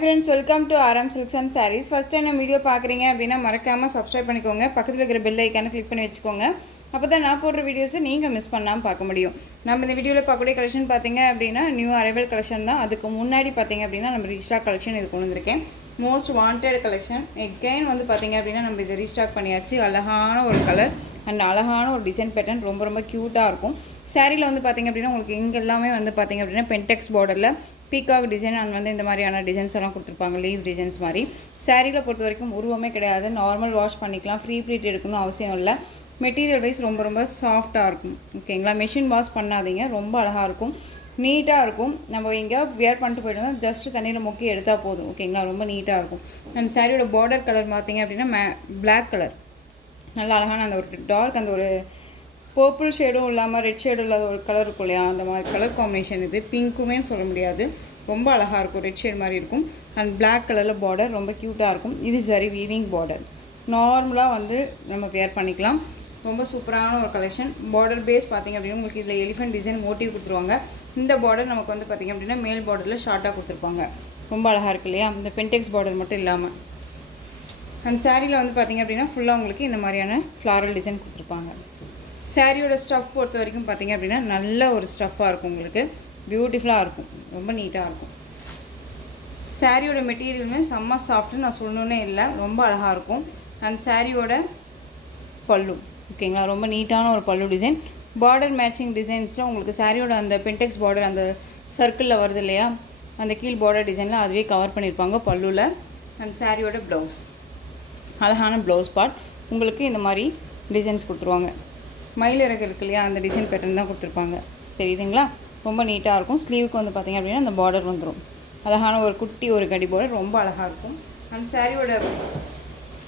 friends, welcome to RM Silks and Sarees. First time நம்ம video பார்க்குறீங்க அப்படின்னா மறக்காமல் சப்ஸ்கிரைப் பண்ணிக்கோங்க. பக்கத்தில் இருக்கிற பெல் ஐக்கானை கிளிக் பண்ணி வச்சுக்கோங்க. அப்போ தான் நான் போடுற வீடியோஸை நீங்கள் மிஸ் பண்ணாமல் பார்க்க முடியும். நம்ம இந்த வீடியோவில் பார்க்கக்கூடிய கலெக்ஷன் பார்த்தீங்க அப்படின்னா நியூ அரைவல் கலெக்ஷன் தான். அதுக்கு முன்னாடி பார்த்தீங்க அப்படின்னா நம்ம ரீஸ்டாக் கலெக்ஷன் இது கொண்டு வந்திருக்கேன். மோஸ்ட் வாண்டட் கலெக்ஷன் எகைன் வந்து பார்த்தீங்க அப்படின்னா நம்ம இதை ரீஸ்டாக் பண்ணியாச்சு. அழகான ஒரு கலர் அண்ட் அழகான ஒரு டிசைன் பேட்டர்ன் ரொம்ப க்யூட்டாக இருக்கும். சாரியில் வந்து பார்த்திங்க அப்படின்னா உங்களுக்கு இங்கே எல்லாமே வந்து பார்த்திங்க அப்படின்னா பென்டெக்ஸ் பார்டரில் பீகாக் டிசைன் அண்ட் வந்து இந்த மாதிரியான டிசைன்ஸ் எல்லாம் கொடுத்துருப்பாங்க, லீவ் டிசைன்ஸ் மாதிரி. சாரியில் பொறுத்த வரைக்கும் உருவமே கிடையாது, நார்மல் வாஷ் பண்ணிக்கலாம், ஃப்ரீ ப்ளீட் எடுக்கணும் அவசியம் இல்லை. மெட்டீரியல் வைஸ் ரொம்ப சாஃப்டாக இருக்கும். ஓகேங்களா, மெஷின் வாஷ் பண்ணாதீங்க, ரொம்ப அழகாக இருக்கும், நீட்டாக இருக்கும். நம்ம இங்கே வியர் பண்ணிட்டு போய்ட்டு ஜஸ்ட்டு தண்ணியில் முக்கி எடுத்தால் போதும். ஓகேங்களா, ரொம்ப நீட்டாக இருக்கும். அந்த சாரியோட பார்டர் கலர் பார்த்திங்க அப்படின்னா பிளாக் கலர், நல்லா அழகான அந்த ஒரு டார்க் அந்த ஒரு பர்பிள் ஷேடும் இல்லாமல் ரெட் ஷேடும் இல்லாத ஒரு கலர் இருக்கும் இல்லையா, அந்த மாதிரி கலர் காம்பினேஷன். இது பிங்க்குமே சொல்ல முடியாது, ரொம்ப அழகாக இருக்கும், ரெட் ஷேட் மாதிரி இருக்கும். அண்ட் பிளாக் கலரில் பார்டர் ரொம்ப க்யூட்டாக இருக்கும். இது சரி வீவிங் பார்டர், நார்மலாக வந்து நம்ம வேர் பண்ணிக்கலாம். ரொம்ப சூப்பரான ஒரு கலெக்ஷன். பார்டர் பேஸ் பார்த்திங்க அப்படின்னா உங்களுக்கு இதில் எலிஃபென்ட் டிசைன் மோட்டிவ் கொடுத்துருவாங்க. இந்த பார்டர் நமக்கு வந்து பார்த்திங்க அப்படின்னா மேல் பார்டரில் ஷார்ட்டாக கொடுத்துருப்பாங்க, ரொம்ப அழகாக இருக்குது இல்லையா, இந்த பென்டெக்ஸ் பார்டர் மட்டும் இல்லாமல். அண்ட் சாரியில் வந்து பார்த்திங்க அப்படின்னா ஃபுல்லாக உங்களுக்கு இந்த மாதிரியான ஃப்ளாரல் டிசைன் கொடுத்துருப்பாங்க. சாரியோட ஸ்டஃப் பொறுத்த வரைக்கும் பார்த்திங்க அப்படின்னா நல்ல ஒரு ஸ்டஃப்பாக இருக்கும், உங்களுக்கு பியூட்டிஃபுல்லாக இருக்கும், ரொம்ப நீட்டாக இருக்கும். சாரியோட மெட்டீரியலுமே செம்ம சாஃப்ட்டு, நான் சொல்லணுன்னே இல்லை, ரொம்ப அழகாக இருக்கும். அண்ட் சாரியோட பல்லு ஓகேங்களா, ரொம்ப நீட்டான ஒரு பல்லு டிசைன். பார்டர் மேட்சிங் டிசைன்ஸில் உங்களுக்கு சாரியோட அந்த பென்டெக்ஸ் பார்டர் அந்த சர்க்கிளில் வருது இல்லையா, அந்த கீழ் பார்டர் டிசைனில் அதுவே கவர் பண்ணியிருப்பாங்க பல்லுவில். அண்ட் சாரியோட ப்ளவுஸ், அழகான ப்ளவுஸ் பார்ட் உங்களுக்கு இந்த மாதிரி டிசைன்ஸ் கொடுத்துருவாங்க. மயில் இறகு இருக்கு இல்லையா, அந்த டிசைன் பேட்டர்ன் தான் கொடுத்துருப்பாங்க, தெரியுதுங்களா, ரொம்ப நீட்டாக இருக்கும். ஸ்லீவுக்கு வந்து பார்த்திங்க அப்படின்னா அந்த பார்டர் வந்துடும், அழகான ஒரு குட்டி ஒரு கடி பார்டர், ரொம்ப அழகாக இருக்கும். அந்த சாரியோட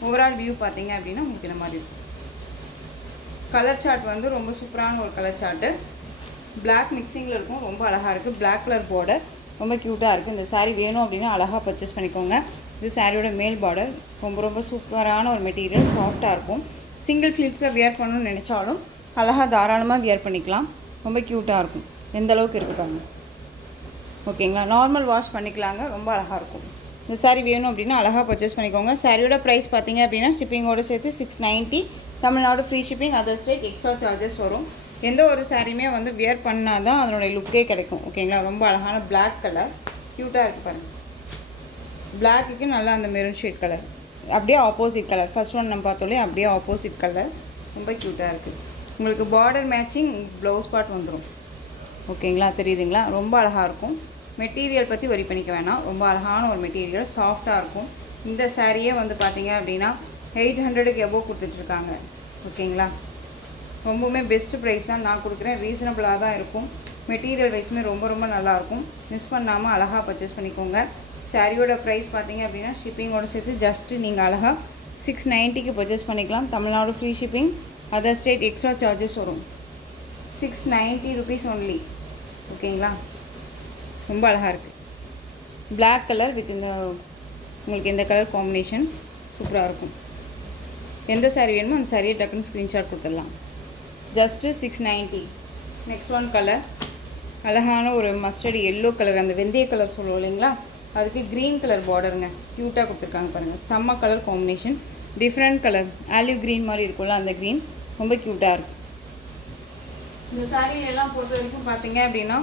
ஓவரால் வியூ பார்த்திங்க அப்படின்னா உங்களுக்கு இந்த மாதிரி இருக்கும். கலர் சார்ட் வந்து ரொம்ப சூப்பரான ஒரு கலர் சார்ட்டு, பிளாக் மிக்சிங்கில் இருக்கும், ரொம்ப அழகாக இருக்குது. பிளாக் கலர் பார்டர் ரொம்ப க்யூட்டாக இருக்குது. இந்த சாரீ வேணும் அப்படின்னா அழகாக பர்ச்சேஸ் பண்ணிக்கோங்க. இது சாரியோட மேல் பார்டர், ரொம்ப சூப்பரான ஒரு மெட்டீரியல், சாஃப்டாக இருக்கும். சிங்கிள் ஃப்ளீட்ஸில் வியர் பண்ணணும்னு நினச்சாலும் அழகாக தாராளமாக வியர் பண்ணிக்கலாம், ரொம்ப க்யூட்டாக இருக்கும். எந்த அளவுக்கு இருக்குப்பாங்க, ஓகேங்களா, நார்மல் வாஷ் பண்ணிக்கலாங்க, ரொம்ப அழகாக இருக்கும். இந்த சாரீ வேணும் அப்படின்னா அழகாக பர்ச்சேஸ் பண்ணிக்கோங்க. சாரியோட ப்ரைஸ் பார்த்திங்க அப்படின்னா ஷிப்பிங்கோடு சேர்த்து 690, Tamil Nadu free shipping, other state extra charges வரும். எந்த ஒரு சாரியுமே வந்து வியர் பண்ணால் தான் அதனுடைய லுக்கே கிடைக்கும். ஓகேங்களா, ரொம்ப அழகான பிளாக் கலர், க்யூட்டாக இருக்குது பாருங்கள். பிளாக்குக்கு நல்லா அந்த மெரூன் ஷேட் கலர், அப்படியே ஆப்போசிட் கலர், ஃபஸ்ட் ஒன் நம்ம பார்த்தோலே அப்படியே ஆப்போசிட் கலர், ரொம்ப க்யூட்டாக இருக்குது. உங்களுக்கு பார்டர் மேட்சிங் ப்ளவுஸ் பார்ட் வந்துடும். ஓகேங்களா, தெரியுதுங்களா, ரொம்ப அழகாக இருக்கும். மெட்டீரியல் பற்றி வரி பண்ணிக்க வேணாம், ரொம்ப அழகான ஒரு மெட்டீரியல், சாஃப்டாக இருக்கும். இந்த சாரியே வந்து பார்த்திங்க அப்படின்னா 800க்கு எபோவ் கொடுத்துட்ருக்காங்க. ஓகேங்களா, ரொம்பவுமே பெஸ்ட்டு ப்ரைஸ் தான் நான் கொடுக்குறேன், ரீசனபிளாக தான் இருக்கும். மெட்டீரியல் வைஸுமே ரொம்ப நல்லாயிருக்கும். மிஸ் பண்ணாமல் அழகாக பர்ச்சேஸ் பண்ணிக்கோங்க. சாரியோட ப்ரைஸ் பார்த்திங்க அப்படின்னா ஷிப்பிங்கோடு சேர்த்து ஜஸ்ட்டு நீங்கள் அழகாக 690க்கு பர்ச்சேஸ் பண்ணிக்கலாம். Tamil Nadu free shipping, other state extra charges வரும். 690 ருபீஸ் ஒன்லி. ஓகேங்களா, ரொம்ப அழகாக இருக்குது. பிளாக் கலர் வித் இந்த உங்களுக்கு எந்த கலர் காம்பினேஷன் சூப்பராக இருக்கும். எந்த சாரீ வேணுமோ அந்த சாரியை டக்குன்னு ஸ்க்ரீன்ஷாட் கொடுத்துடலாம். ஜஸ்ட்டு 690. நெக்ஸ்ட் ஒன் கலர், அழகான ஒரு மஸ்டர்ட் எல்லோ கலர், அந்த வெந்தய கலர் சொல்லுவோம் இல்லைங்களா, அதுக்கு க்ரீன் கலர் பார்டருங்க, க்யூட்டாக கொடுத்துருக்காங்க பாருங்கள். செம்ம colour combination, different colour, olive green மாதிரி இருக்கும்ல அந்த க்ரீன், ரொம்ப க்யூட்டாக இருக்கும். இந்த சாரீலாம் பொறுத்த வரைக்கும் பார்த்தீங்க அப்படின்னா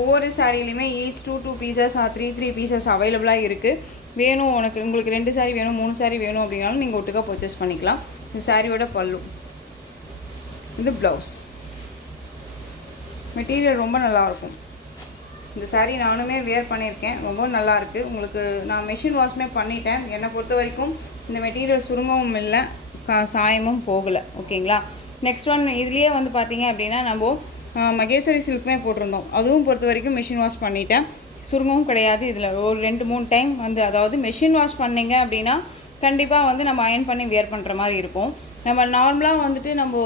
ஒவ்வொரு சாரிலையுமே ஈச் 2 பீசஸ் 3 பீசஸ் அவைலபிளாக இருக்குது. வேணும் உங்களுக்கு 2 சாரீ வேணும் 3 சாரீ வேணும் அப்படின்னாலும் நீங்கள் ஒட்டுக்காக பர்ச்சேஸ் பண்ணிக்கலாம். இந்த சாரியோட பல்லு, இது ப்ளவுஸ். மெட்டீரியல் ரொம்ப நல்லாயிருக்கும். இந்த சாரீ நானுமே வேர் பண்ணியிருக்கேன், ரொம்ப நல்லாயிருக்கு. உங்களுக்கு நான் மெஷின் வாஷ்மே பண்ணிட்டேன். என்னை பொறுத்த வரைக்கும் இந்த மெட்டீரியல் சுருங்கவும் இல்லை, சாயமும் போகலை. ஓகேங்களா, நெக்ஸ்ட் ஒன் இதுலேயே வந்து பார்த்திங்க அப்படின்னா நம்ம மகேஸ்வரி சில்க்குமே போட்டிருந்தோம், அதுவும் பொறுத்த வரைக்கும் மிஷின் வாஷ் பண்ணிட்டேன், சுருங்கவும் கிடையாது. இதில் ஒரு 2-3 டைம் வந்து அதாவது மெஷின் வாஷ் பண்ணிங்க அப்படின்னா கண்டிப்பாக வந்து நம்ம அயன் பண்ணி வியர் பண்ணுற மாதிரி இருக்கும். நம்ம நார்மலாக வந்துட்டு நம்ம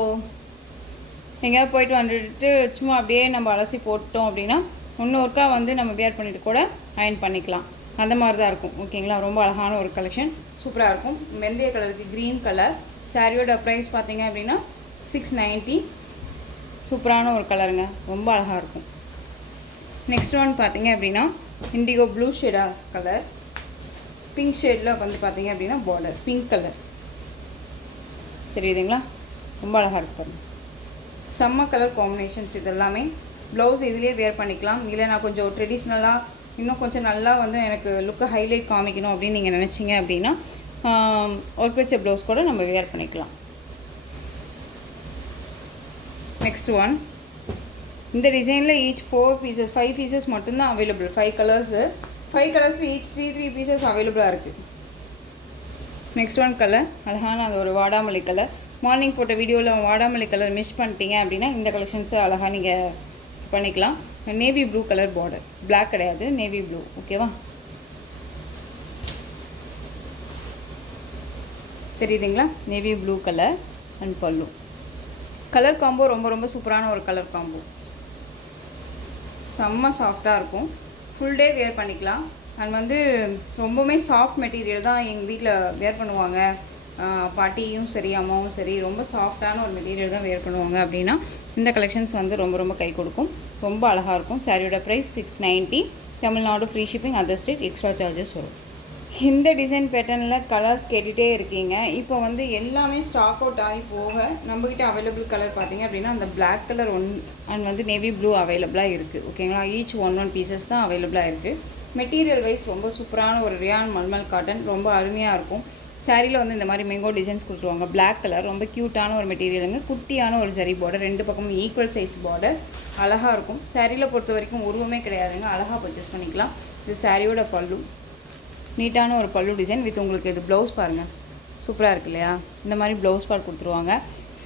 எங்கேயாவது போயிட்டு வந்துட்டு சும்மா அப்படியே நம்ம அலசி போட்டோம் அப்படின்னா இன்னொருக்கா வந்து நம்ம வியர் பண்ணிவிட்டு கூட அயன் பண்ணிக்கலாம், அந்த மாதிரி தான் இருக்கும். ஓகேங்களா, ரொம்ப அழகான ஒரு கலெக்ஷன், சூப்பராக இருக்கும். வெந்தய கலருக்கு க்ரீன் கலர். சாரியோட ப்ரைஸ் பார்த்திங்க அப்படின்னா 690. சூப்பரான ஒரு கலருங்க, ரொம்ப அழகாக இருக்கும். நெக்ஸ்ட் ஒன் பார்த்திங்க அப்படின்னா இண்டிகோ ப்ளூ ஷேடாக கலர், பிங்க் ஷேடில் வந்து பார்த்தீங்க அப்படின்னா பார்டர் பிங்க் கலர் தெரியுதுங்களா, ரொம்ப அழகாக இருக்கு பாருங்கள். செம்ம கலர் காம்பினேஷன்ஸ் இது எல்லாமே. ப்ளவுஸ் இதுலேயே வேர் பண்ணிக்கலாம். இல்லை நான் கொஞ்சம் ட்ரெடிஷ்னலாக இன்னும் கொஞ்சம் நல்லா வந்து எனக்கு லுக்கை ஹைலைட் காமிக்கணும் அப்படின்னு நீங்கள் நினச்சிங்க அப்படின்னா ஒர்க் வச்ச ப்ளவுஸ் கூட நம்ம வேர் பண்ணிக்கலாம். நெக்ஸ்ட் ஒன், இந்த டிசைனில் ஈச் 5 பீசஸ் மட்டும்தான் அவைலபிள். 5 கலர்ஸில் ஈச் 3 பீசஸ் அவைலபிளாக இருக்குது. நெக்ஸ்ட் ஒன் கலர் அழகான அந்த ஒரு வாடாமல்லி கலர். மார்னிங் போட்ட வீடியோவில் வாடாமல்லி கலர் மிஸ் பண்ணிட்டீங்க அப்படின்னா இந்த கலெக்ஷன்ஸை அழகாக நீங்கள் பண்ணிக்கலாம். Navy blue colour border, black கிடையாது, நேவி ப்ளூ. ஓகேவா, தெரியுதுங்களா? Navy blue colour and pallu. Colour combo ரொம்ப ரொம்ப சூப்பரான ஒரு கலர் காம்போ. செம்ம சாஃப்டாக இருக்கும். ஃபுல் டே வேர் பண்ணிக்கலாம். அண்ட் வந்து ரொம்பவுமே சாஃப்ட் மெட்டீரியல் தான் எங்கள் வீட்டில் வேர் பண்ணுவாங்க. பாட்டியும் சரி அம்மாவும் சரி ரொம்ப சாஃப்டான ஒரு மெட்டீரியல் தான் வேர் பண்ணுவாங்க அப்படின்னா இந்த கலெக்ஷன்ஸ் வந்து ரொம்ப ரொம்ப கை கொடுக்கும். ரொம்ப அழகாக இருக்கும். சாரியோட price 690. Tamil Nadu free shipping, other state extra charges வரும். இந்த டிசைன் பேட்டர்னில் கலர்ஸ் கேட்டுகிட்டே இருக்கீங்க. இப்போ வந்து எல்லாமே ஸ்டாக் அவுட் ஆகி போக நம்மக்கிட்ட அவைலபிள் கலர் பார்த்தீங்க அப்படின்னா அந்த பிளாக் கலர் அண்ட் வந்து நேவி ப்ளூ அவைலபிளாக இருக்குது. ஓகேங்களா, ஈச் 1 பீசஸ் தான் அவைலபிளாக இருக்குது. மெட்டீரியல் வைஸ் ரொம்ப சூப்பரான ஒரு ரியான் மல்மல் காட்டன், ரொம்ப அருமையாக இருக்கும். சாரியில் வந்து இந்த மாதிரி மேங்கோ டிசைன்ஸ் கொடுத்துருவாங்க. பிளாக் கலர் ரொம்ப க்யூட்டான ஒரு மெட்டீரியலுங்க. குட்டியான ஒரு ஜரி பார்டர், 2 பக்கமும் ஈக்குவல் சைஸ் பார்டர், அழகாக இருக்கும். சாரியில் பொறுத்த வரைக்கும் உருவமே கிடையாதுங்க, அழகாக பர்ச்சேஸ் பண்ணிக்கலாம். இது சாரியோட பல்லு, நீட்டான ஒரு பல்லு டிசைன் வித் உங்களுக்கு இது ப்ளவுஸ் பாருங்கள், சூப்பராக இருக்கு இல்லையா? இந்த மாதிரி ப்ளவுஸ் பார்ட் கொடுத்துருவாங்க.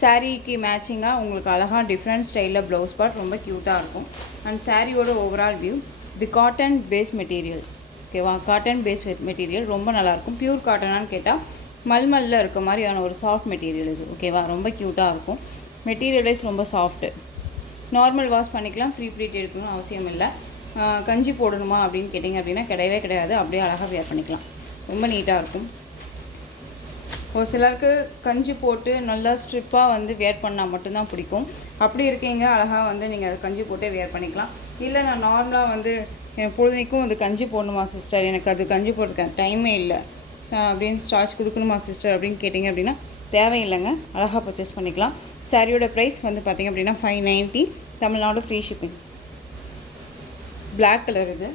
சாரீக்கு மேட்சிங்காக உங்களுக்கு அழகாக டிஃப்ரெண்ட் ஸ்டைலில் ப்ளவுஸ் பார்ட் ரொம்ப க்யூட்டாக இருக்கும். அண்ட் சாரியோட ஓவரால் வியூ, இது காட்டன் பேஸ் மெட்டீரியல். ஓகேவா, காட்டன் பேஸ் மெட்டீரியல் ரொம்ப நல்லாயிருக்கும். பியூர் காட்டனான்னு கேட்டால் மல்மல்லில் இருக்க மாதிரியான ஒரு சாஃப்ட் மெட்டீரியல் இது. ஓகேவா, ரொம்ப க்யூட்டாக இருக்கும். மெட்டீரியல் வைஸ் ரொம்ப சாஃப்ட்டு. நார்மல் வாஷ் பண்ணிக்கலாம், ஃப்ரீ ப்ளீட் எடுக்கணும்னு அவசியம் இல்லை. கஞ்சி போடணுமா அப்படின்னு கேட்டிங்க அப்படின்னா கிடையவே கிடையாது, அப்படியே அழகாக வேர் பண்ணிக்கலாம். ரொம்ப நீட்டாக இருக்கும். ஒரு சிலருக்கு கஞ்சி போட்டு நல்லா ஸ்ட்ரிப்பாக வந்து வேர் பண்ணால் மட்டும்தான் பிடிக்கும். அப்படி இருக்கீங்க அழகாக வந்து நீங்கள் அது கஞ்சி போட்டே வேர் பண்ணிக்கலாம். இல்லை நான் நார்மலாக வந்து பொழுதுக்கும் அது கஞ்சி போடணுமா சிஸ்டர், எனக்கு அது கஞ்சி போடுறதுக்கு டைமே இல்லை அப்படின்னு ஸ்டார்ச் கொடுக்கணுமா சிஸ்டர் அப்படின்னு கேட்டிங்க அப்படின்னா தேவையில்லைங்க, அழகாக பர்ச்சேஸ் பண்ணிக்கலாம். சாரியோட ப்ரைஸ் வந்து பார்த்திங்க அப்படின்னா 590. Tamil Nadu free shipping. Black colour இது.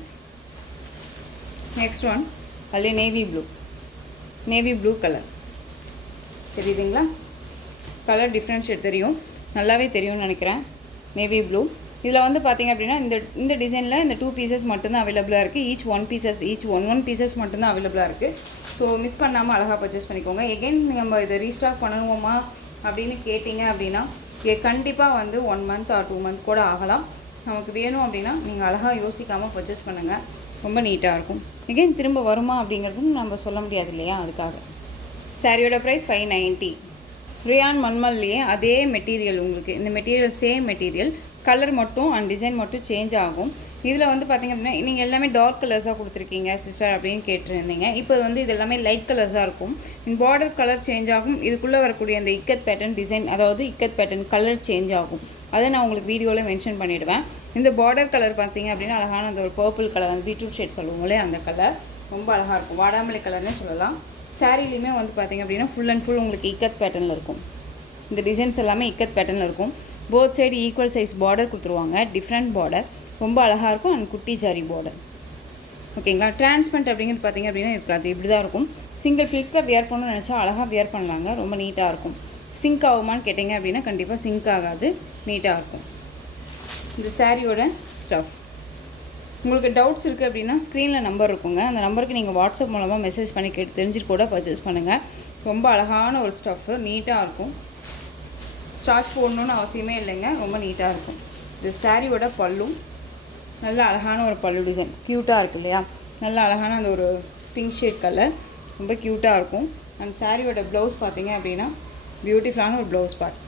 நெக்ஸ்ட் ஒன் அதிலே நேவி ப்ளூ கலர் தெரியுதுங்களா? கலர் டிஃப்ரென்ஷியேட் தெரியும், நல்லாவே தெரியும்னு நினைக்கிறேன். Navy blue. இதில் வந்து பார்த்திங்க அப்படின்னா இந்த டிசைனில் இந்த 2 பீசஸ் மட்டும்தான் அவைலபிளாக இருக்குது. ஈச் 1 பீசஸ் மட்டும்தான் அவைலபிளாக இருக்குது. ஸோ மிஸ் பண்ணாமல் அழகாக பர்ச்சேஸ் பண்ணிக்கோங்க. எகெயின் நம்ம இதை ரீஸ்டாக் பண்ணணுமா அப்படின்னு கேட்டிங்க அப்படின்னா கண்டிப்பாக வந்து 1 மந்த் ஆர் 2 மந்த் கூட ஆகலாம். நமக்கு வேணும் அப்படின்னா நீங்கள் அழகாக யோசிக்காமல் பர்ச்சேஸ் பண்ணுங்கள், ரொம்ப நீட்டாக இருக்கும். எகெயின் திரும்ப வருமா அப்படிங்கிறது நம்ம சொல்ல முடியாது இல்லையா, அதுக்காக. சாரியோட ப்ரைஸ் 590. ரியான் மல்மல்லையே அதே மெட்டீரியல், உங்களுக்கு இந்த மெட்டீரியல் சேம் மெட்டீரியல், கலர் மட்டும் அண்ட் டிசைன் மட்டும் சேஞ்ச் ஆகும். இதில் வந்து பார்த்திங்க அப்படின்னா நீங்கள் எல்லாமே டார்க் கலர்ஸாக கொடுத்துருக்கீங்க சிஸ்டர் அப்படின்னு கேட்டுருந்தீங்க. இப்போ வந்து இது எல்லாமே லைட் கலர்ஸாக இருக்கும். பார்டர் கலர் சேஞ்ச் ஆகும். இதுக்குள்ளே வரக்கூடிய அந்த இக்கத் பேட்டர்ன் டிசைன், அதாவது இக்கத் பேட்டர்ன் கலர் சேஞ்ச் ஆகும். அதை நான் உங்களுக்கு வீடியோவில் மென்ஷன் பண்ணிவிடுவேன். இந்த பார்டர் கலர் பார்த்திங்க அப்படின்னா அழகான அந்த ஒரு பர்பிள் கலர், அந்த பீட்ரூட் ஷேட் சொல்லுவோங்களே அந்த கலர் ரொம்ப அழகாக இருக்கும். வாடாமல்லி கலர்னே சொல்லலாம். சாரிலையுமே வந்து பார்த்திங்க அப்படின்னா ஃபுல் அண்ட் ஃபுல் உங்களுக்கு இக்கத் பேட்டர்னில் இருக்கும். இந்த டிசைன்ஸ் எல்லாமே இக்கத் பேட்டர்னில் இருக்கும். Both side equal size border கொடுத்துருவாங்க, டிஃப்ரெண்ட் பார்டர், ரொம்ப அழகாக இருக்கும். அண்ட் குட்டி ஜாரி பார்டர். ஓகேங்களா, டிரான்ஸ்பரண்ட் அப்படிங்கிறது பார்த்திங்க அப்படின்னா இருக்காது, இப்படி தான் இருக்கும். சிங்கிள் ஃபில்ஸில் வியர் பண்ணணும்னு நினச்சா அழகாக வியர் பண்ணலாங்க, ரொம்ப நீட்டாக இருக்கும். சிங்க் ஆகுமான்னு கேட்டிங்க அப்படின்னா கண்டிப்பாக சிங்க் ஆகாது, நீட்டாக இருக்கும். இந்த சாரியோட ஸ்டஃப் உங்களுக்கு டவுட்ஸ் இருக்குது அப்படின்னா ஸ்க்ரீனில் நம்பர் இருக்குங்க, அந்த நம்பருக்கு நீங்கள் வாட்ஸ்அப் மூலமாக மெசேஜ் பண்ணி கேட்டு தெரிஞ்சுட்டு கூட பர்ச்சேஸ் பண்ணுங்கள். ரொம்ப அழகான ஒரு ஸ்டஃப்பு, நீட்டாக இருக்கும். ஸ்டார்ச் போடணுன்னு அவசியமே இல்லைங்க, ரொம்ப நீட்டாக இருக்கும். இது சாரியோட பல்லு, நல்ல அழகான ஒரு பல்லு டிசைன், க்யூட்டாக இருக்குது இல்லையா? நல்ல அழகான அந்த ஒரு பிங்க் ஷேட் கலர், ரொம்ப க்யூட்டாக இருக்கும். அண்ட் சாரியோட ப்ளவுஸ் பார்த்தீங்க அப்படின்னா பியூட்டிஃபுல்லான ஒரு ப்ளவுஸ் பார்ட்.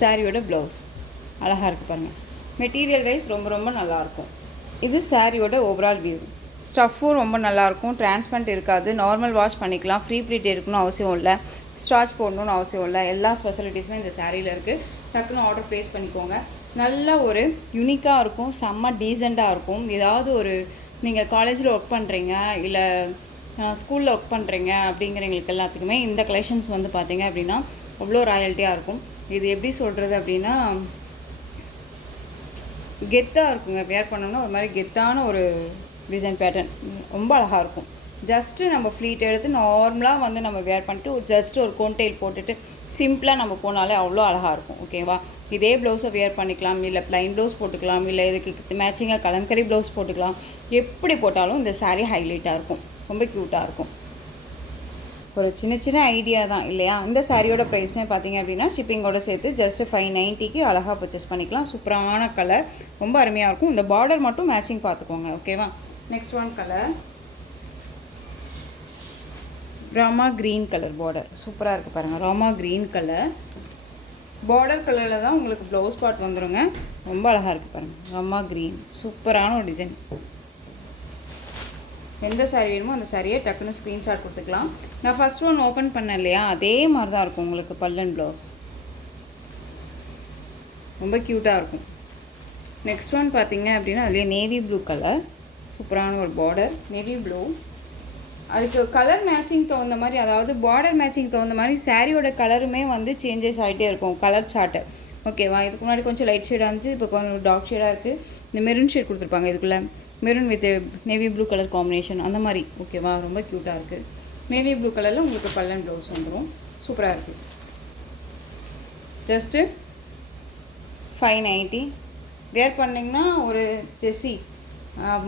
சாரியோட ப்ளவுஸ் அழகாக இருக்குது பாருங்கள். மெட்டீரியல் வைஸ் ரொம்ப ரொம்ப நல்லாயிருக்கும். இது சாரியோட ஓவரால் வியூ. ஸ்டஃப்பும் ரொம்ப நல்லாயிருக்கும், டிரான்ஸ்பரண்ட் இருக்காது, நார்மல் வாஷ் பண்ணிக்கலாம், ஃப்ரீ ப்ளீட் எடுக்கணும் அவசியம் இல்லை, ஸ்டார்ச் போடணுன்னு அவசியம் இல்லை. எல்லா ஸ்பெசிலிட்டிஸுமே இந்த சாரியில் இருக்குது. டக்குன்னு ஆர்டர் ப்ளேஸ் பண்ணிக்கோங்க. நல்ல ஒரு யூனிக்காக இருக்கும், செம்ம டீசெண்டாக இருக்கும். ஏதாவது ஒரு நீங்கள் காலேஜில் ஒர்க் பண்ணுறீங்க இல்லை ஸ்கூலில் ஒர்க் பண்ணுறீங்க அப்படிங்கிறவங்களுக்கு எல்லாத்துக்குமே இந்த கலெக்ஷன்ஸ் வந்து பார்த்தீங்க அப்படின்னா அவ்வளோ ராயல்ட்டியாக இருக்கும். இது எப்படி சொல்கிறது அப்படின்னா கெத்தாக இருக்குங்க. வேர் பண்ணோம்னா ஒரு மாதிரி கெத்தான ஒரு டிசைன் பேட்டர்ன் ரொம்ப அழகாக இருக்கும். ஜஸ்ட்டு நம்ம ஃப்ளீட் எடுத்து நார்மலாக வந்து நம்ம வேர் பண்ணிட்டு ஜஸ்ட்டு ஒரு கோன்டெயில் போட்டுட்டு சிம்பிளாக நம்ம போனாலே அவ்வளோ அழகாக இருக்கும். ஓகேவா? இதே ப்ளவுஸை வேர் பண்ணிக்கலாம், இல்லை ப்ளைன் ப்ளவுஸ் போட்டுக்கலாம், இல்லை இதுக்கு மேட்சிங்காக கலம்கரி ப்ளவுஸ் போட்டுக்கலாம். எப்படி போட்டாலும் இந்த சாரீ ஹைலைட்டாக இருக்கும், ரொம்ப க்யூட்டாக இருக்கும். ஒரு சின்ன சின்ன ஐடியா தான் இல்லையா? இந்த சாரியோட ப்ரைஸ்மே பார்த்தீங்க அப்படின்னா ஷிப்பிங்கோட சேர்த்து ஜஸ்ட்டு 590க்கு அழகாக பர்ச்சேஸ் பண்ணிக்கலாம். சூப்பரான கலர், ரொம்ப அருமையாக இருக்கும். இந்த பார்டர் மட்டும் மேட்சிங் பார்த்துக்கோங்க. ஓகேவா? Next one colour Rama green colour border சூப்பராக இருக்குது பாருங்கள். ராமா க்ரீன் கலர் பார்டர் கலரில் தான் உங்களுக்கு ப்ளவுஸ் பார்ட் வந்துடுங்க. ரொம்ப அழகாக இருக்குது பாருங்கள். ராமா க்ரீன் சூப்பரான ஒரு டிசைன். எந்த சாரீ வேணுமோ அந்த சாரியை டக்குன்னு ஸ்க்ரீன்ஷாட் கொடுத்துக்கலாம். நான் ஃபஸ்ட் ஒன் ஓப்பன் பண்ணேன் இல்லையா, அதே மாதிரி தான் இருக்கும் உங்களுக்கு பல்லன் ப்ளவுஸ். ரொம்ப க்யூட்டாக இருக்கும். நெக்ஸ்ட் ஒன் பார்த்தீங்க அப்படின்னா அதுலேயே நேவி ப்ளூ கலர், சூப்பரான ஒரு பார்டர் நேவி ப்ளூ. அதுக்கு கலர் மேட்சிங் தகுந்த மாதிரி, அதாவது பார்டர் மேட்சிங் தகுந்த மாதிரி சாரியோட கலருமே வந்து சேஞ்சஸ் ஆகிட்டே இருக்கும். கலர் சார்ட்டு ஓகேவா? இதுக்கு முன்னாடி கொஞ்சம் லைட் ஷேடாக இருந்துச்சு, இப்போ கொஞ்சம் டார்க் ஷேடாக இருக்குது. இந்த மெரூன் ஷேட் கொடுத்துருப்பாங்க, இதுக்குள்ளே maroon with navy blue colour combination அந்த மாதிரி. ஓகேவா? ரொம்ப க்யூட்டாக இருக்குது. நேவி ப்ளூ கலரில் உங்களுக்கு பல்லன் ப்ளவுஸ் வந்துடும். சூப்பராக இருக்குது. ஜஸ்ட்டு 590 வேர் பண்ணிங்கன்னா ஒரு ஜெஸ்ஸி,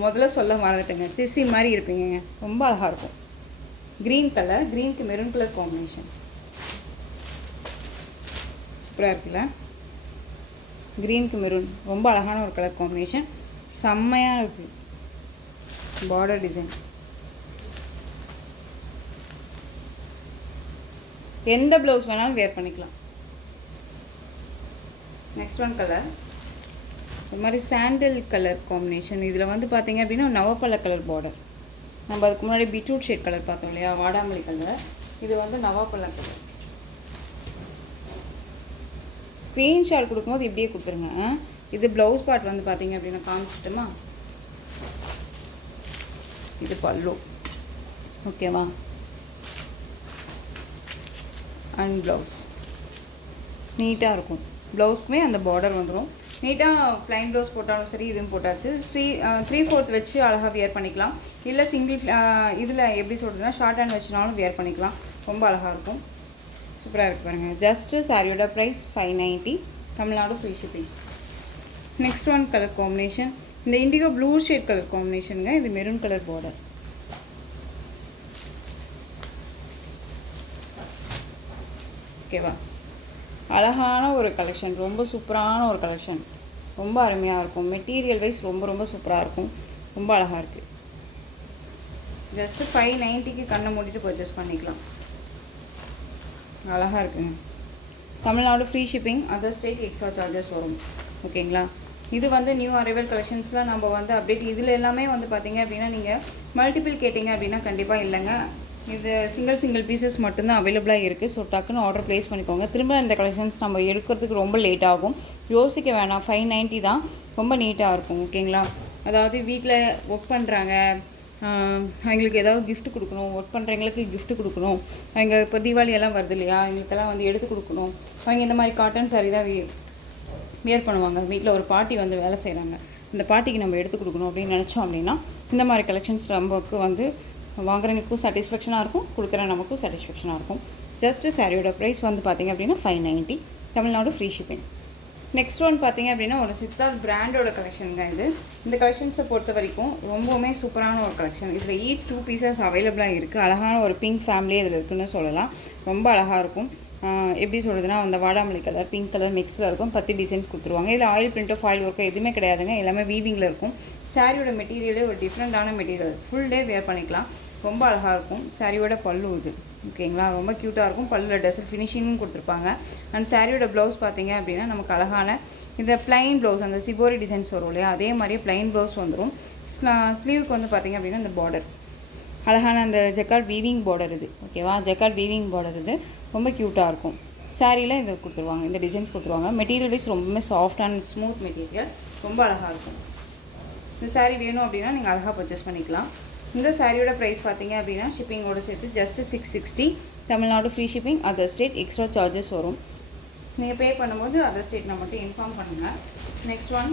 முதல்ல சொல்ல மறந்துட்டேங்க, ஜெஸ்ஸி மாதிரி இருப்பீங்க. ரொம்ப அழகாக இருக்கும். க்ரீன் கலர், க்ரீனுக்கு மெரூன் கலர் காம்பினேஷன் சூப்பராக இருக்குல்ல? க்ரீனுக்கு மெரூன் ரொம்ப அழகான ஒரு கலர் காம்பினேஷன், செம்மையாக இருக்குது. பார்டர் டிசைன் எந்த ப்ளவுஸ் வேணாலும் வேர் பண்ணிக்கலாம். நெக்ஸ்ட் ஒன் கலர் ஒரு மாதிரி சாண்டல் கலர் காம்பினேஷன். இதில் வந்து பார்த்தீங்க அப்படின்னா நவப்பழ கலர் பார்டர். நம்ம அதுக்கு முன்னாடி பீட்ரூட் ஷேட் கலர் பார்த்தோம் இல்லையா, வாடாமல்லி கலர். இது வந்து நவப்பழ கலர். ஸ்க்ரீன்ஷாட் கொடுக்கும்போது இப்படியே கொடுத்துருங்க. இது ப்ளவுஸ் பார்ட் வந்து பார்த்தீங்க அப்படின்னா காமிச்சிட்டுமா, இது பல்லு. ஓகேவா? அண்ட் ப்ளவுஸ் நீட்டாக இருக்கும். ப்ளவுஸ்க்குமே அந்த பார்டர் வந்துடும். நீட்டாக ப்ளைன் ப்ளவுஸ் போட்டாலும் சரி, இதுவும் போட்டாச்சு. 3/4 வச்சு அழகாக வியர் பண்ணிக்கலாம். இல்லை சிங்கிள் இதில் எப்படி சொல்கிறதுனா ஷார்ட் ஹேண்ட் வச்சுனாலும் வியர் பண்ணிக்கலாம். ரொம்ப அழகாக இருக்கும். சூப்பராக இருக்குது பாருங்கள். ஜஸ்ட்டு சாரியோட price 590, Tamil Nadu free shipping. Next one colour combination இந்த இண்டிகோ ப்ளூ ஷேட் கலர் காம்பினேஷனுங்க. இது மெரூன் கலர் பார்டர். ஓகேவா? அழகான ஒரு கலெக்ஷன், ரொம்ப சூப்பரான ஒரு கலெக்ஷன், ரொம்ப அருமையாக இருக்கும். மெட்டீரியல் வைஸ் ரொம்ப ரொம்ப சூப்பராக இருக்கும். ரொம்ப அழகாக இருக்குது. ஜஸ்ட்டு 590க்கு கண்ணை மூடிட்டு பர்ச்சேஸ் பண்ணிக்கலாம். அழகாக இருக்குங்க. Tamil Nadu free shipping, other state extra charges வரும். ஓகேங்களா? இது வந்து நியூ அரைவல் கலெக்ஷன்ஸில் நம்ம வந்து அப்டேட். இதில் எல்லாமே வந்து பார்த்திங்க அப்படின்னா நீங்கள் மல்டிபிள் கேட்டிங்க அப்படின்னா கண்டிப்பாக இல்லைங்க. இது சிங்கிள் பீசஸ் மட்டும்தான் அவைலபிளாக இருக்குது. ஸோ டக்குன்னு ஆர்டர் ப்ளேஸ் பண்ணிக்கோங்க. திரும்ப இந்த கலெக்ஷன்ஸ் நம்ம எடுக்கிறதுக்கு ரொம்ப லேட் ஆகும். யோசிக்க வேணாம். 590 தான், ரொம்ப நீட்டாக இருக்கும். ஓகேங்களா? அதாவது வீட்டில் ஒர்க் பண்ணுறாங்க, அவங்களுக்கு ஏதாவது கிஃப்ட் கொடுக்கணும், ஒர்க் பண்ணுறவங்களுக்கு கிஃப்ட் கொடுக்கணும், அவங்க இப்போ தீபாவளி எல்லாம் வருது இல்லையா, எங்களுக்கெல்லாம் வந்து எடுத்து கொடுக்கணும். அவங்க இந்த மாதிரி காட்டன் சாரீ தான் வியர் பண்ணுவாங்க. வீட்டில் ஒரு பார்ட்டி வந்து வேலை செய்கிறாங்க, இந்த பார்ட்டிக்கு நம்ம எடுத்து கொடுக்கணும் அப்படின்னு நினச்சோம் அப்படின்னா இந்த மாதிரி கலெக்ஷன்ஸ் நமக்கு வந்து வாங்குறவங்களுக்கும் சாட்டிஸ்ஃபேக்ஷனாக இருக்கும், கொடுக்குற நமக்கும் சாட்டிஸ்ஃபேக்ஷனாக இருக்கும். ஜஸ்ட்டு சாரியோட ப்ரைஸ் வந்து பார்த்திங்க அப்படின்னா 590, Tamil Nadu free shipping. Next one பார்த்திங்க அப்படின்னா ஒரு சித்தார்த் பிராண்டோட கலெக்ஷனுங்க. இந்த கலெக்ஷன்ஸை பொறுத்த வரைக்கும் ரொம்பவுமே சூப்பரான ஒரு கலெக்ஷன். இதில் ஈச் 2 பீசஸ் அவைலபிளாக இருக்குது. அழகான ஒரு பிங்க் ஃபேமிலி இதில் இருக்குதுன்னு சொல்லலாம். ரொம்ப அழகாக இருக்கும். எப்படி சொல்கிறதுனா அந்த வாடாமல்லி கலர் பிங்க் கலர் மிக்ஸில் இருக்கும். 10 டிசைன்ஸ் கொடுத்துருவாங்க. இதில் ஆயில் பிரிண்ட்டோ ஃபாயில் ஒர்க்கோ எதுவுமே கிடையாதுங்க. எல்லாமே வீவிங்கில் இருக்கும். சாரியோட மெட்டீரியலே ஒரு டிஃப்ரெண்ட்டான மெட்டீரியல், ஃபுல் டே வேர் பண்ணிக்கலாம். ரொம்ப அழகாக இருக்கும். சாரியோட பல்லு இது. ஓகேங்களா? ரொம்ப க்யூட்டாக இருக்கும். பல்லில் டெசல் ஃபினிஷிங்கும் கொடுத்துருப்பாங்க. அண்ட் சாரியோட ப்ளவுஸ் பார்த்தீங்க அப்படின்னா நமக்கு அழகான இந்த ப்ளைன் ப்ளவுஸ், அந்த சிபோரி டிசைன்ஸ் வரும் இல்லையா, அதே மாதிரியே ப்ளைன் ப்ளவுஸ் வந்துடும். ஸ்லீவுக்கு வந்து பார்த்திங்க அப்படின்னா இந்த பார்டர் அழகான அந்த ஜக்கார்ட் வீவிங் பார்டர் இது. ஓகேவா? ஜக்கார்ட் வீவிங் பார்டர் இது ரொம்ப க்யூட்டாக இருக்கும். சாரியில் இதை கொடுத்துருவாங்க, இந்த டிசைன்ஸ் கொடுத்துருவாங்க. மெட்டீரியல் வைஸ் ரொம்பவே சாஃப்ட் அண்ட் ஸ்மூத் மெட்டீரியல், ரொம்ப அழகாக இருக்கும். இந்த saree வேணும் அப்படின்னா நீங்கள் அழகாக பர்ச்சேஸ் பண்ணிக்கலாம். இந்த சாரியோட ப்ரைஸ் பார்த்தீங்க அப்படின்னா ஷிப்பிங்கோட சேர்த்து just 660. Tamil Nadu free shipping, other state extra charges வரும். நீங்கள் பே பண்ணும்போது அதர் ஸ்டேட்னா மட்டும் இன்ஃபார்ம் பண்ணுங்கள். நெக்ஸ்ட் ஒன்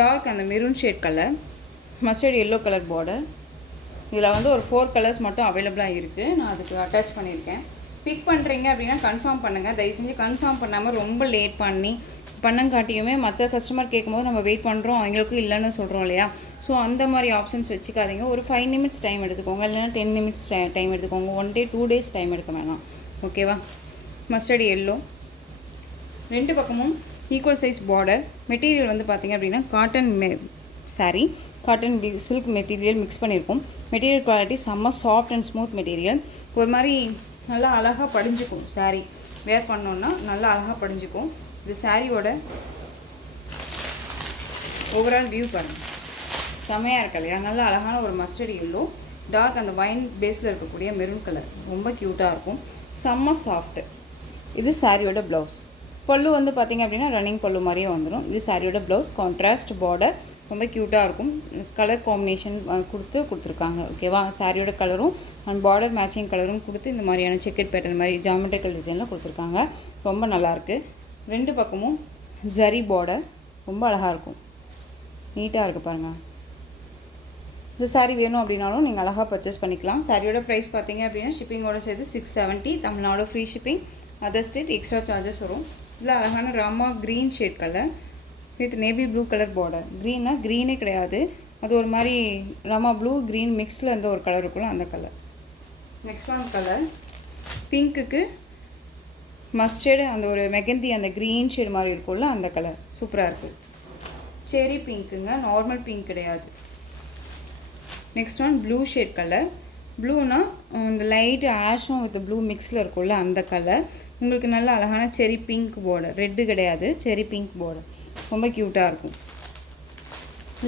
டார்க் அந்த maroon shade colour, mustard yellow colour border. இதில் வந்து ஒரு 4 கலர்ஸ் மட்டும் அவைலபிளாக இருக்குது. நான் அதுக்கு அட்டாச் பண்ணியிருக்கேன். பிக் பண்ணுறீங்க அப்படின்னா கன்ஃபார்ம் பண்ணுங்கள். தயவு செஞ்சு கன்ஃபார்ம் பண்ணாமல் ரொம்ப லேட் பண்ணி பண்ணங்காட்டியுமே மற்ற கஸ்டமர் கேட்கும்போது நம்ம வெயிட் பண்ணுறோம், அவங்களுக்கும் இல்லைன்னு சொல்கிறோம் இல்லையா. ஸோ அந்த மாதிரி ஆப்ஷன்ஸ் வச்சுக்காதீங்க. ஒரு 5 நிமிட்ஸ் டைம் எடுத்துக்கோங்க, இல்லைன்னா 10 நிமிட்ஸ் டைம் எடுத்துக்கோங்க. 1 டே 2 டேஸ் டைம் எடுக்க வேணாம். ஓகேவா. மஸ்டர்ட் எல்லோ, 2 பக்கமும் ஈக்குவல் சைஸ் பார்டர். மெட்டீரியல் வந்து பார்த்திங்க அப்படின்னா cotton sari, cotton silk material mix பண்ணியிருக்கோம். மெட்டீரியல் குவாலிட்டி செம்ம சாஃப்ட் அண்ட் ஸ்மூத் மெட்டீரியல். ஒரு மாதிரி நல்லா அழகாக படிஞ்சுக்கும். சாரீ வேர் பண்ணோன்னா நல்லா அழகாக படிஞ்சுக்கும். இது சாரியோட ஓவரால் வியூ பாருங்கள், செம்மையாக இருக்கு இல்லையா. நல்லா அழகான ஒரு மஸ்டர்ட் எல்லோ, டார்க் அந்த வைன் பேஸில் இருக்கக்கூடிய மெரூன் கலர், ரொம்ப க்யூட்டாக இருக்கும், செம்ம சாஃப்ட்டு. இது சாரியோட ப்ளவுஸ். பல்லு வந்து பார்த்திங்க அப்படின்னா ரன்னிங் பல்லு மாதிரியே வந்துடும். இது சாரியோட ப்ளவுஸ், கான்ட்ராஸ்ட் பார்டர், ரொம்ப க்யூட்டாக இருக்கும். கலர் காம்பினேஷன் கொடுத்துருக்காங்க. ஓகேவா. சாரியோட கலரும் அண்ட் பார்டர் மேட்சிங் கலரும் கொடுத்து இந்த மாதிரியான செக்கெட் பேட்டர்ன் மாதிரி ஜாமெட்ரிக்கல் டிசைனில் கொடுத்துருக்காங்க. ரொம்ப நல்லாயிருக்கு. 2 பக்கமும் ஜரி பார்டர், ரொம்ப அழகாக இருக்கும், நீட்டாக இருக்குது பாருங்கள். இந்த சாரீ வேணும் அப்படின்னாலும் நீங்கள் அழகாக பர்ச்சேஸ் பண்ணிக்கலாம். சாரியோட ப்ரைஸ் பார்த்தீங்க அப்படின்னா ஷிப்பிங்கோட சேர்த்து 670. Tamil Nadu free shipping, other state extra charges வரும். இதில் அழகான Rama green shade colour with navy blue colour border. க்ரீனா க்ரீனே கிடையாது, அது ஒரு மாதிரி ராமா ப்ளூ க்ரீன் மிக்ஸில் இருந்த ஒரு கலர் இருக்குல்ல, அந்த கலர். நெக்ஸ்ட் ஒன் கலர் பிங்க்குக்கு மஸ்டர்டு அந்த ஒரு மெகந்தி அந்த க்ரீன் ஷேட் மாதிரி இருக்கும்ல, அந்த கலர் சூப்பராக இருக்குது. செரி பிங்க்குங்க, நார்மல் பிங்க் கிடையாது. Next one blue shade colour. ப்ளூனா இந்த லைட் ஆஷும் வித் ப்ளூ மிக்ஸில் இருக்கும்ல, அந்த கலர். உங்களுக்கு நல்ல அழகான செரி பிங்க் பார்டர், ரெட்டு கிடையாது, செரி பிங்க் பார்டர், ரொம்ப க்யூட்டாக இருக்கும்.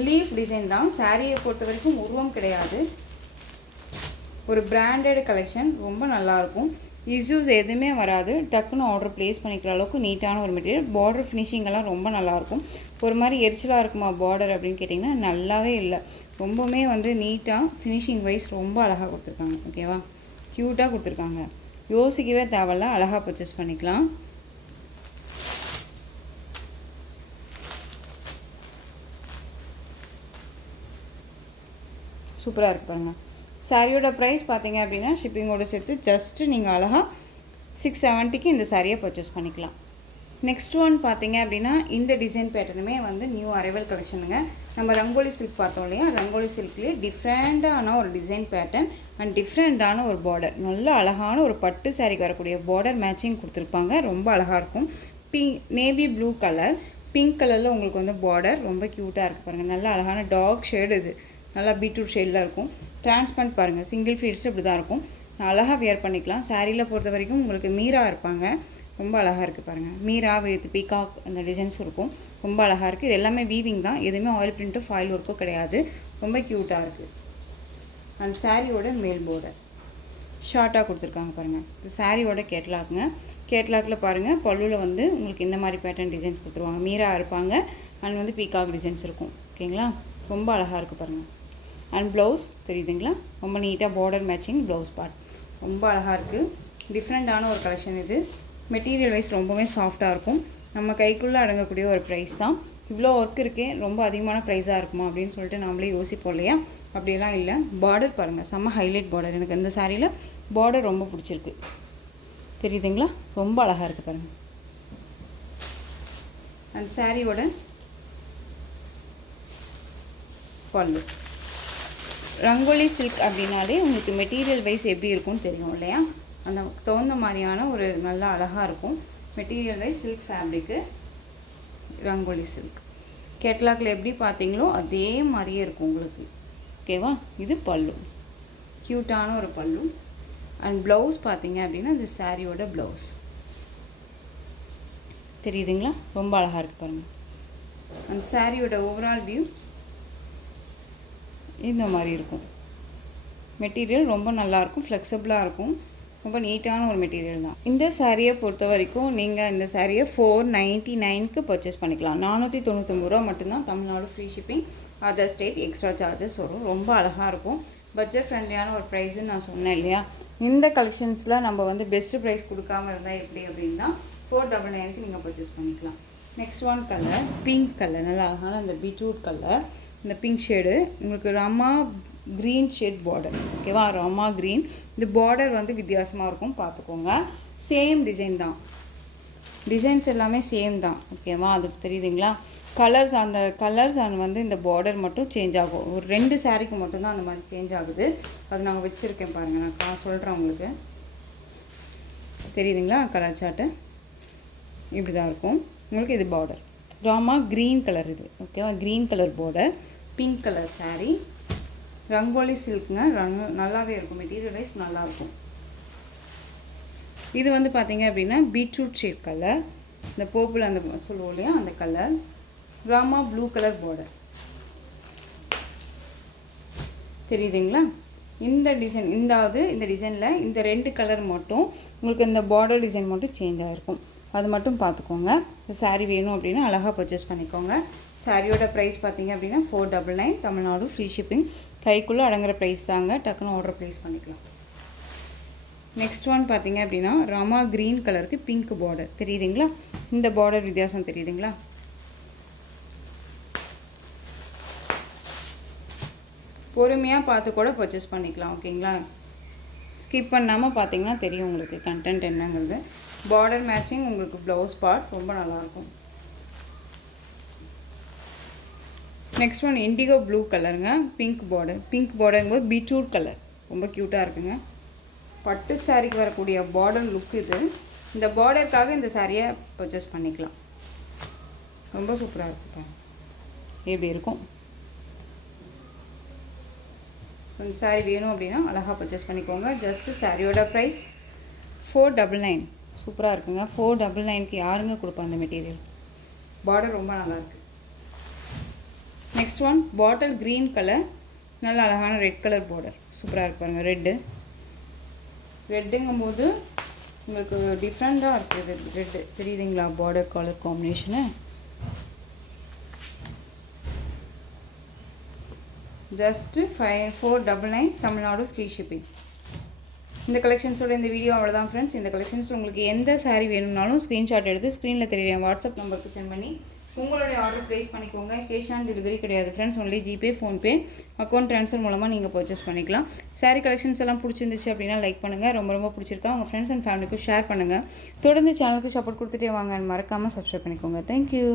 லீஃப் டிசைன் தான். சாரியை பொறுத்த வரைக்கும் உருவம் கிடையாது, ஒரு பிராண்டட் கலெக்ஷன், ரொம்ப நல்லாயிருக்கும். இஷ்யூஸ் எதுவுமே வராது. டக்குன்னு ஆர்டர் ப்ளேஸ் பண்ணிக்கிற அளவுக்கு நீட்டான ஒரு மெட்டீரியல். பார்டர் ஃபினிஷிங்கெல்லாம் ரொம்ப நல்லாயிருக்கும். ஒரு மாதிரி எரிச்சலாக இருக்குமா பார்டர் அப்படின்னு கேட்டிங்கன்னா நல்லாவே இல்லை. ரொம்பவுமே வந்து நீட்டாக ஃபினிஷிங் வைஸ் ரொம்ப அழகாக கொடுத்துருக்காங்க. ஓகேவா. க்யூட்டாக கொடுத்துருக்காங்க, யோசிக்கவே தேவையில்ல, அழகாக பர்ச்சேஸ் பண்ணிக்கலாம். சூப்பராக இருக்குது பாருங்கள். சாரியோட ப்ரைஸ் பார்த்தீங்க அப்படின்னா ஷிப்பிங்கோடு சேர்த்து ஜஸ்ட்டு நீங்கள் அழகாக 670க்கு இந்த சாரியை பர்ச்சேஸ் பண்ணிக்கலாம். நெக்ஸ்ட் ஒன் பார்த்தீங்க அப்படின்னா இந்த டிசைன் பேட்டர்னுமே வந்து நியூ அரைவல் கலெக்ஷனுங்க. நம்ம ரங்கோலி சில்க் பார்த்தோம் இல்லையா, ரங்கோலி சில்க்லேயே டிஃப்ரெண்ட்டான ஒரு டிசைன் பேட்டர்ன் அண்ட் டிஃப்ரெண்ட்டான ஒரு பார்டர். நல்ல அழகான ஒரு பட்டு சாரிக்கு வரக்கூடிய பார்டர் மேட்சிங் கொடுத்துருப்பாங்க, ரொம்ப அழகாக இருக்கும். நேவி ப்ளூ கலர், பிங்க் கலரில் உங்களுக்கு வந்து பார்டர் ரொம்ப க்யூட்டாக இருக்குது பாருங்கள். நல்ல அழகான டார்க் ஷேடு, இது நல்லா பீட்ரூட் ஷேடில் இருக்கும். டிரான்ஸ்பரண்ட் பாருங்கள், சிங்கிள் ஃபீட்ஸ் இப்படி தான் இருக்கும். அழகாக வியர் பண்ணிக்கலாம். சாரியில் பொறுத்த வரைக்கும் உங்களுக்கு மீரா இருப்பாங்க, ரொம்ப அழகாக இருக்குது பாருங்கள். மீரா வித் பீகாக் அந்த டிசைன்ஸ் இருக்கும், ரொம்ப அழகாக இருக்குது. இது எல்லாமே வீவிங் தான், எதுவுமே ஆயில் பிரிண்ட்டு ஃபாயில் ஒர்க்கும் கிடையாது, ரொம்ப க்யூட்டாக இருக்குது. அந்த சாரியோட மேல் பார்டர் ஷார்ட்டாக கொடுத்துருக்காங்க பாருங்கள். இது சாரியோட கேட்லாக்குங்க. கேட்லாக்கில் பாருங்கள், பல்லுவில் வந்து உங்களுக்கு இந்த மாதிரி பேட்டர்ன் டிசைன்ஸ் கொடுத்துருவாங்க. மீரா இருப்பாங்க அண்ட் வந்து பீகாக் டிசைன்ஸ் இருக்கும். ஓகேங்களா, ரொம்ப அழகாக இருக்குது பாருங்கள். அண்ட் ப்ளவுஸ் தெரியுதுங்களா, ரொம்ப நீட்டாக பார்டர் மேட்சிங் ப்ளவுஸ் பார்ட், ரொம்ப அழகாக இருக்குது. டிஃப்ரெண்ட்டான ஒரு கலெக்ஷன் இது. மெட்டீரியல் வைஸ் ரொம்பவே சாஃப்டாக இருக்கும். நம்ம கைக்குள்ளே அடங்கக்கூடிய ஒரு ப்ரைஸ் தான். இவ்வளோ ஒர்க் இருக்கே, ரொம்ப அதிகமான ப்ரைஸாக இருக்குமா அப்படின்னு சொல்லிட்டு நம்மளே யோசிப்போம் இல்லையா, அப்படியெல்லாம் இல்லை. பார்டர் பாருங்கள், செம்ம ஹைலைட் பார்டர். எனக்கு இந்த சாரியில் பார்டர் ரொம்ப பிடிச்சிருக்கு, தெரியுதுங்களா, ரொம்ப அழகாக இருக்குது பாருங்கள். அந்த சாரியோட பல்லு. ரங்கோலி சில்க் அப்படின்னாலே உங்களுக்கு மெட்டீரியல் வைஸ் எப்படி இருக்கும்னு தெரியும் இல்லையா, அந்த தகுந்த மாதிரியான ஒரு நல்லா அழகாக இருக்கும். மெட்டீரியல் வைஸ் சில்க் ஃபேப்ரிக்கு ரங்கோலி சில்க். கேட்லாகில் எப்படி பார்த்தீங்களோ அதே மாதிரியே இருக்கும் உங்களுக்கு. ஓகேவா. இது பல்லு, க்யூட்டான ஒரு பல்லு. அண்ட் ப்ளவுஸ் பார்த்தீங்க அப்படின்னா இந்த சாரியோட ப்ளவுஸ் தெரியுதுங்களா, ரொம்ப அழகாக இருக்குது பாருங்கள். அந்த சாரியோட ஓவரால் வியூ இந்த மாதிரி இருக்கும். மெட்டீரியல் ரொம்ப நல்லாயிருக்கும், ஃப்ளெக்சிபிளாக இருக்கும். ரொம்ப நீட்டான ஒரு மெட்டீரியல் தான். இந்த சாரியை பொறுத்த வரைக்கும் நீங்கள் இந்த சாரியை 499க்கு பர்ச்சேஸ் பண்ணிக்கலாம். 499 ரூபா மட்டும்தான். Tamil Nadu free shipping, other state extra charges வரும். ரொம்ப அழகாக இருக்கும். பட்ஜெட் ஃப்ரெண்ட்லியான ஒரு ப்ரைஸுன்னு நான் சொன்னேன் இல்லையா. இந்த கலெக்ஷன்ஸில் நம்ம வந்து பெஸ்ட்டு ப்ரைஸ் கொடுக்காமல் இருந்தால் எப்படி அப்படின்னா 499க்கு நீங்கள் பர்ச்சேஸ் பண்ணிக்கலாம். Next one colour pink colour, நல்லா அழகான அந்த பீட்ரூட் கலர். இந்த பிங்க் ஷேடு உங்களுக்கு ராமா க்ரீன் ஷேட் பார்டர், ஓகேவா? ராமா க்ரீன். இந்த பார்டர் வந்து வித்தியாசமாக இருக்கும், பார்த்துக்கோங்க. சேம் டிசைன் தான், டிசைன்ஸ் எல்லாமே சேம் தான், ஓகேவா? அது தெரியுதுங்களா? அந்த கலர்ஸ் வந்து இந்த பார்டர் மட்டும் சேஞ்ச் ஆகும். ஒரு 2 சாரீக்கு மட்டும்தான் அந்த மாதிரி சேஞ்ச் ஆகுது. அது நாங்கள் வச்சுருக்கேன் பாருங்கள், நான் சொல்கிறேன் உங்களுக்கு. தெரியுதுங்களா? கலர் சார்ட்டு இப்படி தான் இருக்கும். உங்களுக்கு இது பார்டர் ராமா க்ரீன் கலர், இது ஓகேவா? Green colour border, pink colour sari, Rangoli சில்க்குங்க. நல்லாவே இருக்கும், மெட்டீரியல் வைஸ் நல்லாயிருக்கும். இது வந்து பார்த்தீங்க அப்படின்னா பீட்ரூட் ஷேட் கலர், இந்த பர்பிள் அந்த சொல்லுவோம் இல்லையா அந்த colour. Rama blue colour border, தெரியுதுங்களா? இந்த டிசைன் இந்த டிசைனில் இந்த 2 கலர் மட்டும் உங்களுக்கு இந்த பார்டர் டிசைன் மட்டும் சேஞ்ச் ஆகிருக்கும். அது மட்டும் பார்த்துக்கோங்க. இந்த சாரீ வேணும் அப்படின்னா அழகாக பர்ச்சேஸ் பண்ணிக்கோங்க. சாரியோட ப்ரைஸ் பார்த்தீங்க அப்படின்னா 499, தமிழ்நாடு ஃப்ரீ ஷிப்பிங். கைக்குள்ளே அடங்குற ப்ரைஸ் தாங்க, டக்குன்னு ஆர்டர் ப்ளேஸ் பண்ணிக்கலாம். நெக்ஸ்ட் ஒன் பார்த்தீங்க அப்படின்னா ராமா க்ரீன் கலருக்கு பிங்க் பார்டர், தெரியுதுங்களா? இந்த பார்டர் வித்தியாசம் தெரியுதுங்களா? பொறுமையாக பார்த்து கூட பர்ச்சேஸ் பண்ணிக்கலாம், ஓகேங்களா? ஸ்கிப் பண்ணாமல் பார்த்தீங்கன்னா தெரியும் உங்களுக்கு கண்டென்ட் என்னங்கிறது. பார்டர் மேட்சிங், உங்களுக்கு ப்ளவுஸ் பார்ட் ரொம்ப நல்லாயிருக்கும். நெக்ஸ்ட் ஒன் இண்டிகோ ப்ளூ கலருங்க, பிங்க் பார்டருங்கும்போது பீட்ரூட் கலர், ரொம்ப க்யூட்டாக இருக்குங்க. பட்டு சாரிக்கு வரக்கூடிய பார்டர் லுக் இது. இந்த பார்டருக்காக இந்த சாரியை பர்ச்சேஸ் பண்ணிக்கலாம். ரொம்ப சூப்பராக இருக்கும், எப்படி இருக்கும். இந்த சாரீ வேணும் அப்படின்னா அழகாக பர்ச்சேஸ் பண்ணிக்கோங்க. ஜஸ்ட்டு சாரியோட ப்ரைஸ் 499. சூப்பராக இருக்குங்க. 499க்கு யாருங்க கொடுப்பா அந்த மெட்டீரியல்? பார்டர் ரொம்ப நல்லாயிருக்கு. Next one bottle green colour, நல்ல அழகான ரெட் கலர் பார்டர், சூப்பராக இருக்கு பாருங்கள். ரெட்டுங்கும்போது உங்களுக்கு டிஃப்ரெண்ட்டாக இருக்குது. ரெட்டு தெரியுதுங்களா? Border colour combination just 499, Tamil Nadu free shipping. இந்த கலெக்ஷன்ஸோட இந்த வீடியோ அவ்வளோதான் ஃப்ரெண்ட்ஸ். இந்த கலெக்ஷன்ஸில் உங்களுக்கு எந்த சாரீ வேணும்னாலும் ஸ்க்ரீன்ஷாட் எடுத்து ஸ்க்ரீனில் தெரியுற வாட்ஸ்அப் நம்பருக்கு சென்ட் பண்ணி உங்களுடைய ஆர்டர் ப்ளேஸ் பண்ணிக்கோங்க. கேஷ் ஆன் டெலிவரி கிடையாது friends, only GPay, PhonePe, account transfer மூலமாக நீங்கள் பர்ச்சேஸ் பண்ணிக்கலாம். சாரீ கலெக்ஷன்ஸ் எல்லாம் பிடிச்சிருந்துச்சு அப்படின்னா லைக் பண்ணுங்கள். ரொம்ப பிடிச்சிருக்கா உங்கள் ஃப்ரெண்ட்ஸ் அண்ட் ஃபேமிலிக்கும் ஷேர் பண்ணுங்கள். தொடர்ந்து சேனலுக்கு சப்போர்ட் கொடுத்துட்டே வாங்க. மறக்காமல் சப்ஸ்கிரைப் பண்ணிக்கோங்க. தேங்க்யூ.